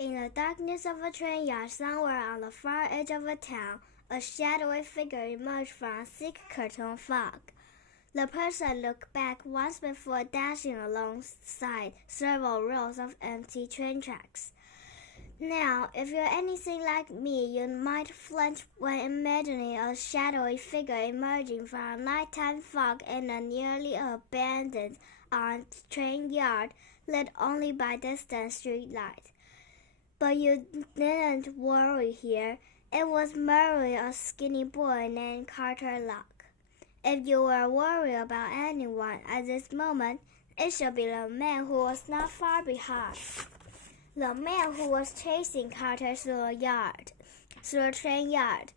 In the darkness of a train yard somewhere on the far edge of a town, a shadowy figure emerged from a thick curtain of fog. The person looked back once before dashing alongside several rows of empty train tracks. Now, if you're anything like me, you might flinch when imagining a shadowy figure emerging from nighttime fog in a nearly abandoned train yard lit only by distant street lights. But you needn't worry here. It was merely a skinny boy named Carter Locke. If you were worried about anyone at this moment, it should be the man who was not far behind. The man who was chasing Carter through the train yard,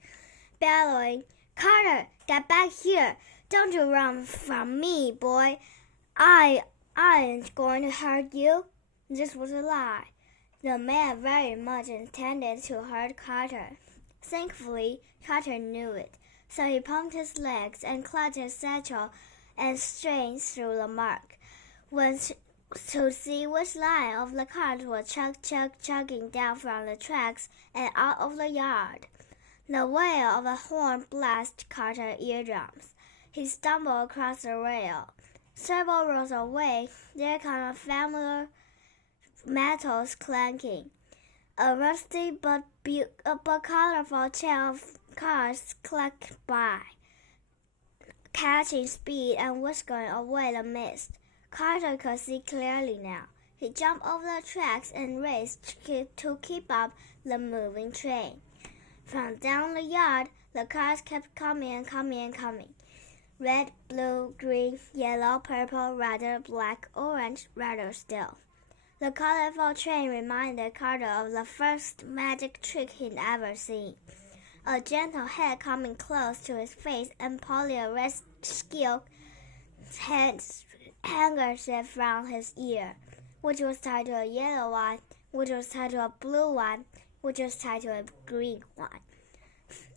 bellowing, "Carter, get back here! Don't you run from me, boy! I ain't going to hurt you." This was a lie. The man very much intended to hurt Carter. Thankfully, Carter knew it, so he pumped his legs and clutched his satchel and strained through the murk, to see which line of the cars was chugging down from the tracks and out of the yard. The wail of a horn blasted Carter's eardrums. He stumbled across the rail. Several rows away, there came a familiar metals clanking. A rusty but colorful chain of cars clacked by, catching speed and whiskering away the mist. Carter could see clearly now. He jumped over the tracks and raced to keep up the moving train. From down the yard, the cars kept coming and coming and coming. Red, blue, green, yellow, purple, red, black, orange, redder still. The colorful train reminded Carter of the first magic trick he'd ever seen. A gentle head coming close to his face and pulling a red silk handkerchief from his ear, which was tied to a yellow one, which was tied to a blue one, which was tied to a green one.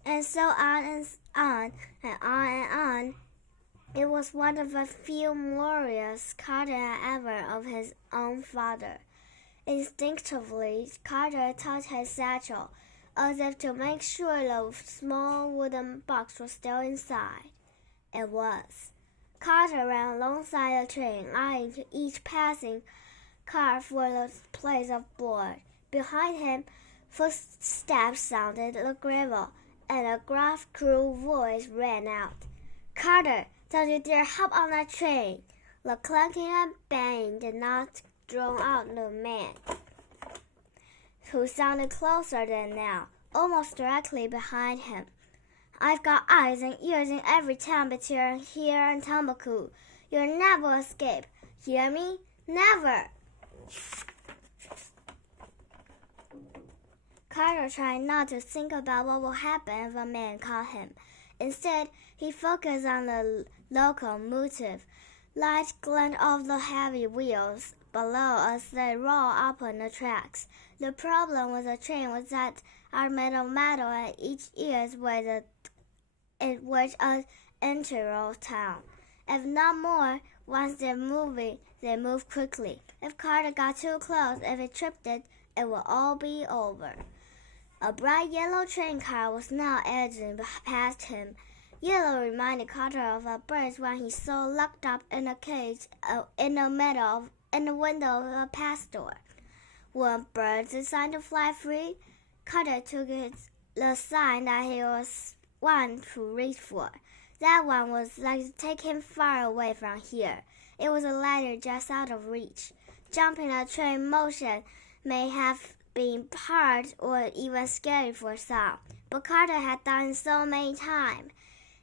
And so on and on and on and on. It was one of the few memories Carter had ever of his own father. Instinctively, Carter touched his satchel, as if to make sure the small wooden box was still inside. It was. Carter ran alongside the train, eyeing each passing car for the place of board. Behind him, footsteps sounded the gravel, and a gruff, cruel voice rang out. "Carter, don't you dare hop on that train!" The clanking and banging did not drown out the man, who sounded closer than now, almost directly behind him. "I've got eyes and ears in every town between here and Tombaku. You'll never escape. Hear me? Never!" Carter tried not to think about what would happen if a man caught him. Instead, he focused on the locomotive. Light gleamed off the heavy wheels below as they rolled up on the tracks. The problem with the train was that are made of metal and each ears was an integral town. If not more, once they're moving, they move quickly. If Carter got too close, if he tripped it would all be over. A bright yellow train car was now edging past him. Yellow reminded Carter of a bird when he saw locked up in a cage in the window of a past door. When birds decide to fly free, Carter took it the sign that he was one to reach for. That one was like to take him far away from here. It was a ladder just out of reach. Jumping a train motion may have been hard or even scary for some, but Carter had done it so many times.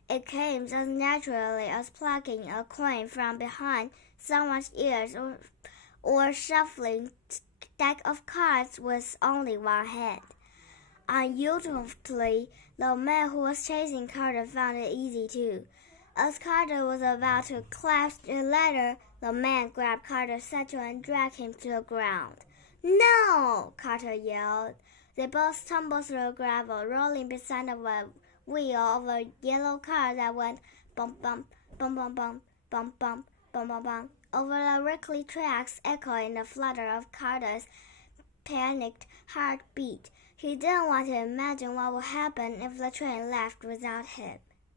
It came as naturally as plucking a coin from behind someone's ears or shuffling a deck of cards with only one hand. Unusually, the man who was chasing Carter found it easy too. As Carter was about to clasp the ladder, the man grabbed Carter's satchel and dragged him to the ground. "No!" Carter yelled. They both tumbled through the gravel, rolling beside the wheel of a yellow car that went bump, bump, bump, bump, bump, bump, bump, bump, bump, bump, over the wrinkly tracks, echoing the flutter of Carter's panicked heart beat. He didn't want to imagine what would happen if the train left without him.